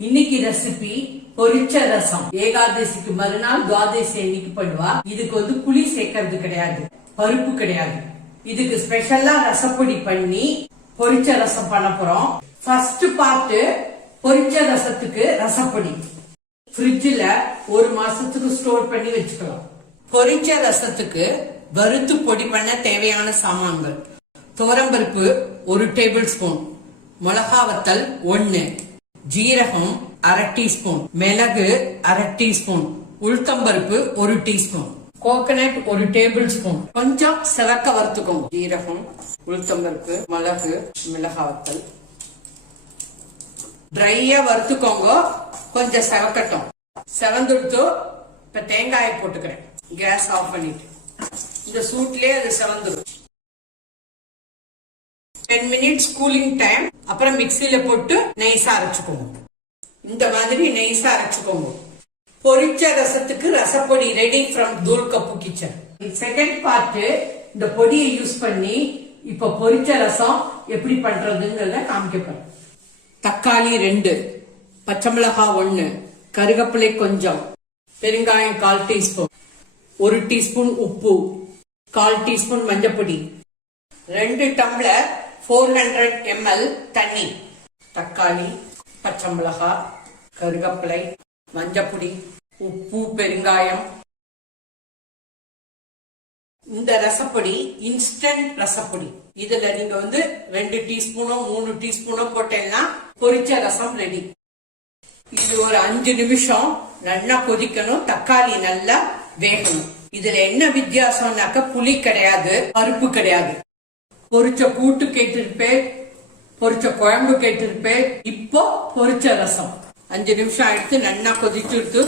இன்னைக்கு ரெசிபி பொரிச்ச ரசம். ஏகாதசிக்கு மறுநாள் துவாதசி அன்னைக்கு பண்ணுவா. இதுக்கு புளி சேர்க்கறது கிடையாது, பருப்பு கிடையாது. இதுக்கு ஸ்பெஷலா ரசப்பொடி பண்ணி பொரிச்ச ரசம் பண்ண போறோம். ஃபர்ஸ்ட் பார்ட் பொரிச்ச ரசத்துக்கு ரசப்பொடி. ஃப்ரிட்ஜ்ல 1 மாசத்துக்கு ஸ்டோர் பண்ணி வச்சுக்கலாம். பொரிச்ச ரசத்துக்கு வறுத்து பொடி பண்ண தேவையான சாமான்கள்: துவரம்பருப்பு 1 டேபிள் ஸ்பூன், மிளகா வத்தல் 1, ஜீரகம் 1/2 டீஸ்பூன், மிளகு 1/2 டீஸ்பூன், உளுத்தம்பருப்பு 1 டீஸ்பூன், கோகனட் 1 டேபிள் ஸ்பூன். கொஞ்சம் செவக்க வறுத்துக்கோங்க. ஜீரகம், உளுத்தம்பருப்பு, மிளகு, மிளகா வத்தல் ட்ரையா வறுத்துக்கோங்க. கொஞ்சம் செவக்கட்டும். செவந்துடுத்து இப்ப தேங்காயை போட்டுக்கிறேன். கேஸ் ஆஃப் பண்ணிட்டு இந்த சூட்லயே அது செவந்துடும். 10 மினிட்ஸ் கூலிங் டைம். அப்புறம் மிக்சியில போட்டு நைஸா அரைச்சுக்கோங்க. இந்த மாதிரி நைஸா அரைச்சுக்கோங்க. பொரிச்ச ரசத்துக்கு ரசப்பொடி ரெடி ஃப்ரம் தூள் கப்பு கிச்சன். செகண்ட் பார்ட் இந்த பொடியை யூஸ் பண்ணி இப்ப பொரிச்ச ரசம் எப்படி பண்றதுங்கிறத காமிக்கப்படும். தக்காளி 2, பச்சை மிளகாய் 1, கருவேப்பிலை கொஞ்சம், பெருங்காயம் 1/4 டீஸ்பூன், 1 டீஸ்பூன் உப்பு, 1/4 டீஸ்பூன் மஞ்சப்பொடி, 2 டம்ளர் 400 ml தண்ணி. தக்காளி, பச்சை மிளகாய், கருவேப்பிலை, மஞ்சப்பொடி, உப்பு, பெருங்காயம். இந்த ரசப்பொடி இன்ஸ்டன்ட் ரசப்பொடி. இதுல நீங்க 2 டீஸ்பூனோ 3 டீஸ்பூனோ போட்டேன்னா பொரிச்ச ரசம் ரெடி. இது ஒரு 5 நிமிஷம் நல்லா கொதிக்கணும். தக்காளி நல்லா வேகணும். இதுல என்ன வித்தியாசம்னாக்க புளி கிடையாது, பருப்பு கிடையாது. பொரிச்ச கூட்டு கேட்டிருப்பேன், பொரிச்ச குழம்பு கேட்டிருப்பேன். இப்போ பொரிச்ச ரசம் 5 நிமிஷம் எடுத்து நல்லா கொதிச்சுட்டு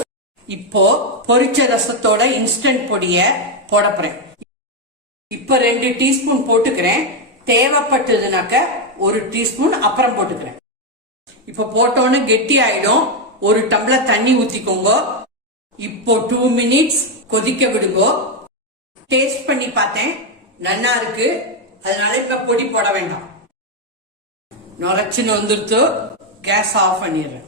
இப்போ பொரிச்ச ரசத்தோட இன்ஸ்டன்ட் பொடிய போட போறேன். இப்ப 2 டீஸ்பூன் போட்டுக்கிறேன். தேவைப்பட்டதுனாக்க 1 டீஸ்பூன் அப்புறம் போட்டுக்கிறேன். இப்ப போட்டோன்னு கெட்டி ஆயிடும். 1 டம்ளர் தண்ணி ஊத்திக்கோங்க. இப்போ 2 மினிட்ஸ் கொதிக்க விடுங்க. டேஸ்ட் பண்ணி பார்த்தேன், நல்லா இருக்கு. அதனால இப்ப பொடி போட வேண்டாம். நுரைச்சுன்னு வந்துருத்து. கேஸ் ஆஃப் பண்ணிடுறேன்.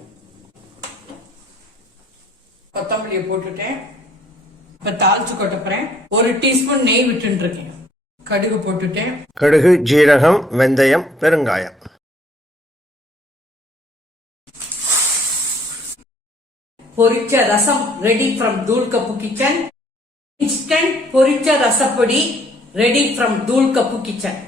கொத்தமல்லியை போட்டுட்டேன். இப்ப தாளிச்சு கொட்டப்புறேன். 1 டீஸ்பூன் நெய் விட்டு இருக்கேன். கடுகு போட்டுட்டேன். கடுகு, ஜீரகம், வெந்தயம், பெருங்காயம். பொரிச்ச ரசம் ரெடி ஃப்ரம் தூள் கப்பு கிச்சன். இன்ஸ்டன்ட் பொரிச்ச ரசப்பொடி ரெடி ஃப்ரம் தூள் கப்பு கிச்சன்.